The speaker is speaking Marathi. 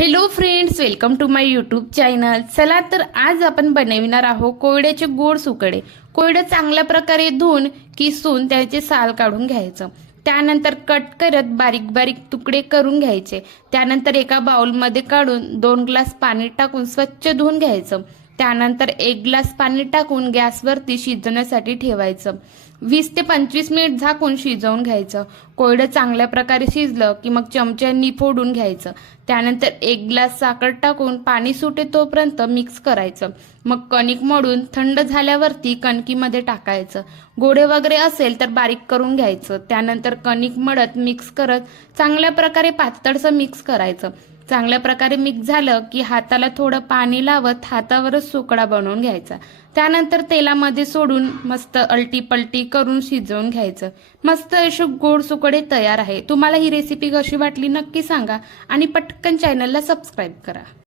Hello friends welcome to my YouTube channel चला तर आज आपण बनविणार आहोत कोयड्याचे गोड सुकडे. कोयडं चांगल्या प्रकारे धुवून किसून त्याचे साल काढून घ्यायचं. त्यानंतर कट करत बारीक बारीक तुकडे करून घ्यायचे. त्यानंतर एका बाउलमध्ये काढून दोन ग्लास पाणी टाकून स्वच्छ धुवून घ्यायचं. त्यानंतर एक ग्लास पाणी टाकून गॅसवरती शिजवण्यासाठी ठेवायचं. वीस ते पंचवीस मिनिट झाकून शिजवून घ्यायचं. कोयडं चांगल्या प्रकारे शिजलं की मग चमच्यांनी फोडून घ्यायचं. त्यानंतर एक ग्लास साखर टाकून पाणी सुटे तोपर्यंत मिक्स करायचं. मग कणिक मोडून थंड झाल्यावरती कणकीमध्ये टाकायचं. गोडे वगैरे असेल तर बारीक करून घ्यायचं. त्यानंतर कणिक मळत मिक्स करत चांगल्या प्रकारे पातळचं मिक्स करायचं. चांगल्या प्रकारे मिक्स झालं की हाताला थोडं पाणी लावत हातावरच सुकडा बनवून घ्यायचा. त्यानंतर तेलामध्ये सोडून मस्त अलटी पलटी करून शिजवून घ्यायचं. मस्त असे गोड सुकडे तयार आहे. तुम्हाला ही रेसिपी कशी वाटली नक्की सांगा आणि पटकन चॅनलला सबस्क्राईब करा.